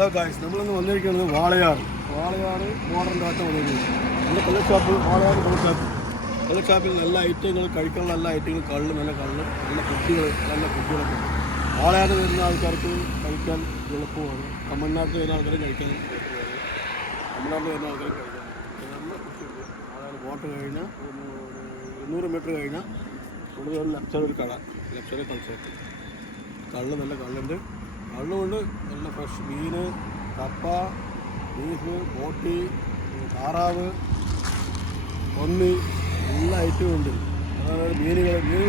Hello guys, നമ്മളിന്ന് വന്നിരിക്കുന്നത് Walayar modern data വന്നിരിക്കുന്നത് നമ്മുടെ കള്ള് വാളയാറ് കള്ള് നല്ല ഐറ്റങ്ങൾ കഴിക്കാനുള്ള നല്ല ഐറ്റങ്ങൾ നല്ല കുട്ടികളൊക്കെ ഉണ്ട്. വാളയാറ് വരുന്ന ആൾക്കാർക്ക് കഴിക്കാൻ എളുപ്പമാണ്. തമിഴ്നാട്ടിൽ വരുന്ന ആൾക്കാർ കഴിക്കാൻ എളുപ്പമാണ്. തമിഴ്നാട്ടിൽ വരുന്ന ആൾക്കാർ കഴിക്കാൻ നല്ല കുട്ടിയുണ്ട്. വാളയാറ് ബോട്ട് കഴിഞ്ഞാൽ 200 മീറ്റർ കഴിഞ്ഞാൽ കൂടുതൽ ഒരു കട കൾച്ചർ കള്ള് നല്ല കള്ളുണ്ട്. കള്ളുകൊണ്ട് നല്ല ഫ്രഷ് മീൻ, കപ്പ, ബീഫ്, ബോട്ടി, താറാവ്, പന്നി എല്ലാ ഐറ്റവും ഉണ്ട്. അതായത് മീൻ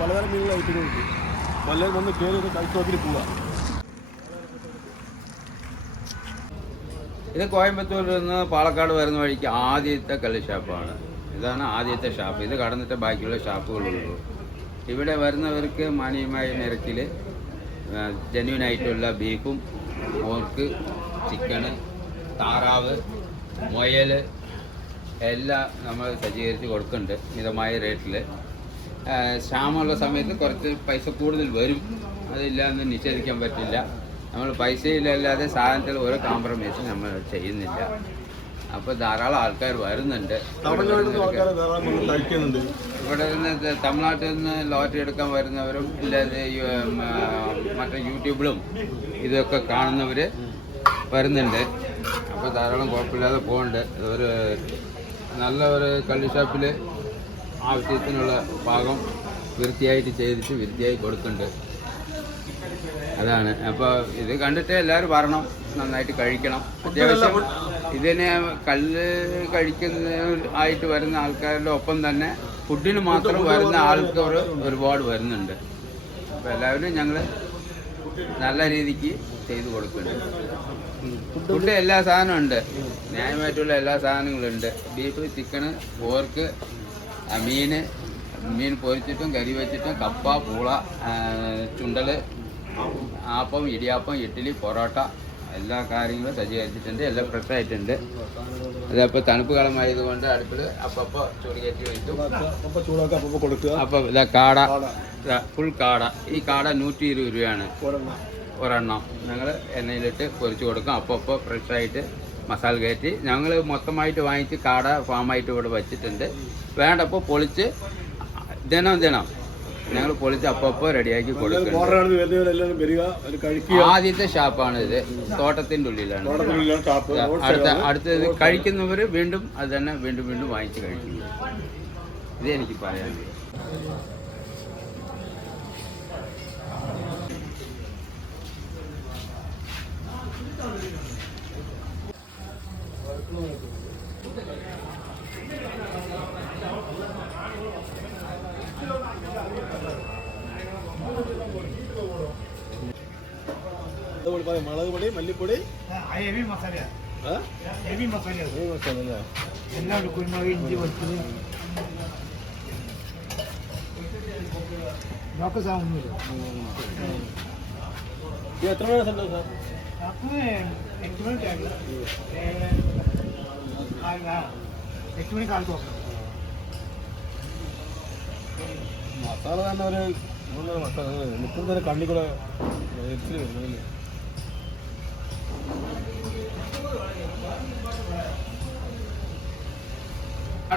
പലതരം മീനുകൾ ഐറ്റങ്ങളുണ്ട്. പലരും വന്ന് കയറി കഴിച്ചു നോക്കിയിട്ട് പോവാം. ഇത് കോയമ്പത്തൂരിൽ നിന്ന് പാലക്കാട് വരുന്ന വഴിക്ക് ആദ്യത്തെ കള്ള് ഷാപ്പാണ്. ഇതാണ് ആദ്യത്തെ ഷാപ്പ്. ഇത് കടന്നിട്ട് ബാക്കിയുള്ള ഷാപ്പുകളുള്ളൂ. ഇവിടെ വരുന്നവർക്ക് മാന്യമായ നിരക്കിൽ ജെന്യൂനായിട്ടുള്ള ബീഫും, പോർക്ക്, ചിക്കന്, താറാവ്, മുയൽ എല്ലാം നമ്മൾ സജ്ജീകരിച്ച് കൊടുക്കുന്നുണ്ട് മിതമായ റേറ്റിൽ. ക്ഷാമമുള്ള സമയത്ത് കുറച്ച് പൈസ കൂടുതൽ വരും, അതില്ല എന്ന് നിഷേധിക്കാൻ പറ്റില്ല. നമ്മൾ പൈസയിലല്ലാതെ സാധനത്തിൽ ഓരോ കോംപ്രമൈസും നമ്മൾ ചെയ്യുന്നില്ല. അപ്പോൾ ധാരാളം ആൾക്കാർ വരുന്നുണ്ട്. ഇവിടെ നിന്ന് തമിഴ്നാട്ടിൽ നിന്ന് ലോട്ടറി എടുക്കാൻ വരുന്നവരും ഇല്ലാതെ മറ്റേ യൂട്യൂബിലും ഇതൊക്കെ കാണുന്നവർ വരുന്നുണ്ട്. അപ്പോൾ ധാരാളം കുഴപ്പമില്ലാതെ പോകുന്നുണ്ട്. ഒരു നല്ല ഒരു കള്ള് ഷാപ്പിൽ ആവശ്യത്തിനുള്ള ഭാഗം വൃത്തിയായിട്ട് ചെയ്തിട്ട് വൃത്തിയായി കൊടുക്കുന്നുണ്ട്. അതാണ്. അപ്പോൾ ഇത് കണ്ടിട്ട് എല്ലാവരും വരണം, നന്നായിട്ട് കഴിക്കണം. അത്യാവശ്യം ഇതിനെ കള്ള് കഴിക്കുന്ന ആയിട്ട് വരുന്ന ആൾക്കാരുടെ ഒപ്പം തന്നെ ഫുഡിന് മാത്രം വരുന്ന ആൾക്കാർ ഒരുപാട് വരുന്നുണ്ട്. അപ്പോൾ എല്ലാവരും ഞങ്ങൾ നല്ല രീതിക്ക് ചെയ്തു കൊടുക്കുന്നുണ്ട്. ഫുഡ് എല്ലാ സാധനവും ഉണ്ട്, ന്യായമായിട്ടുള്ള എല്ലാ സാധനങ്ങളും ഉണ്ട്. ബീഫ്, ചിക്കന്, പോർക്ക്, മീൻ പൊരിച്ചിട്ടും കറി വെച്ചിട്ടും, കപ്പ, പൂള, ചുണ്ടൽ, ആപ്പം, ഇടിയാപ്പം, ഇഡ്ഡലി, പൊറോട്ട എല്ലാ കാര്യങ്ങളും സജ്ജീകരിച്ചിട്ടുണ്ട്. എല്ലാം ഫ്രഷ് ആയിട്ടുണ്ട്. അതപ്പോൾ തണുപ്പ് കാലമായതുകൊണ്ട് അടുപ്പിൽ അപ്പോൾ ചൂട് കയറ്റി വെച്ചു. അപ്പോൾ ഇതാ കാട, ഫുൾ കാട. ഈ കാട 120 രൂപയാണ് ഒരെണ്ണം. ഞങ്ങൾ എണ്ണയിലിട്ട് പൊരിച്ച് കൊടുക്കും. അപ്പോൾ ഫ്രഷായിട്ട് മസാല കയറ്റി ഞങ്ങൾ മൊത്തമായിട്ട് വാങ്ങിച്ച് കാട ഫാമായിട്ട് ഇവിടെ വെച്ചിട്ടുണ്ട്. വേണ്ടപ്പോൾ പൊളിച്ച് ദിനം ഞങ്ങൾ പൊളിച്ച് അപ്പോൾ റെഡിയാക്കി കൊടുക്കും. ആദ്യത്തെ ഷാപ്പാണ് ഇത്. തോട്ടത്തിൻ്റെ ഉള്ളിലാണ്. അടുത്തത് കഴിക്കുന്നവർ വീണ്ടും അത് തന്നെ വീണ്ടും വാങ്ങിച്ച് കഴിക്കുന്നു. ഇതേ എനിക്ക് പറയാൻ. മുളക് പൊടി, മല്ലിപ്പൊടി, മസാല കുരുമുളക്, ഇഞ്ചി, വെളുത്തുള്ളി നോക്ക സാധനമൊന്നുമില്ല. എത്ര മണി സാർ? 8 മണി ടൈം, 8 മണി കാലത്ത് നോക്കണം. മസാല തന്നെ ഒരു 3 മസാല മുപ്പത് തന്നെ കണ്ണി കൂടെ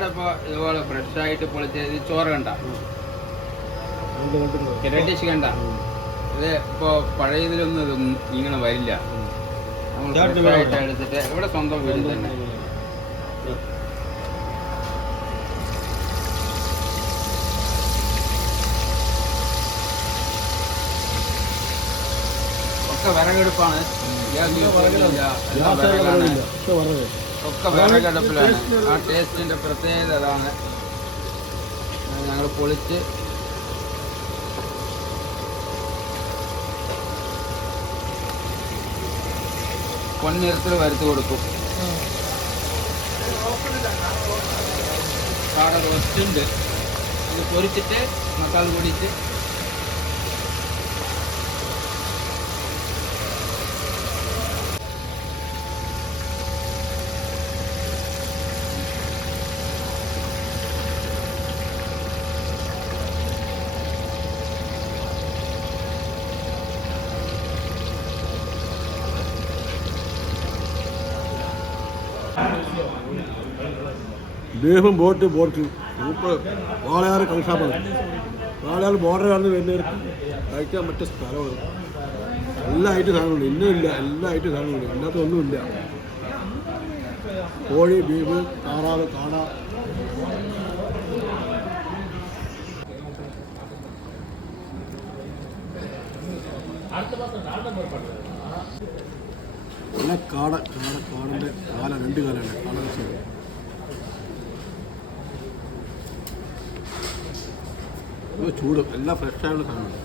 ഇപ്പോൾ ഇതുപോലെ ഫ്രഷായിട്ട് പൊളിച്ചത് ചോറ് കണ്ട, റെഡിഷ് കണ്ട. ഇത് ഇപ്പോൾ പഴയതിലൊന്നും ഇത് ഇങ്ങനെ വരില്ല. നമ്മൾ ഫ്രഷായിട്ട് എടുത്തിട്ട് ഇവിടെ സ്വന്തം വീട് തന്നെ. ഒക്കെ വിറകെടുപ്പാണ്, ഒക്കെ വിറകടുപ്പിലാണ്. ആ ടേസ്റ്റിൻ്റെ പ്രത്യേകത അതാണ്. ഞങ്ങൾ പൊളിച്ച് പൊന്നിരത്തിൽ വറുത്ത് കൊടുക്കും. കാട റോസ്റ്റുണ്ട്, അത് പൊരിച്ചിട്ട് മസാല പൊടിച്ച് ബീഫും ബോട്ട് സൂപ്പർ. വാളയാർ കളിഷാപ്പാണ്. വാളയാർ ബോർഡർ കാണുന്ന വരുന്നവർക്ക് കഴിക്കാൻ പറ്റിയ സ്ഥലമാണ്. എല്ലാ ഐറ്റം സാധനങ്ങളുണ്ട്. ഇന്നുമില്ല, എല്ലാ ഐറ്റം സാധനങ്ങളുണ്ട്. ഇല്ലാത്ത ഒന്നുമില്ല. കോഴി, ബീഫ്, താറാവ്, കാട. നല്ല കാടൻ്റെ കാല, 2 കാലാണ്. കാട കച്ചവടം. ചൂട് എല്ലാം ഫ്രഷായുള്ള സാധനമാണ്.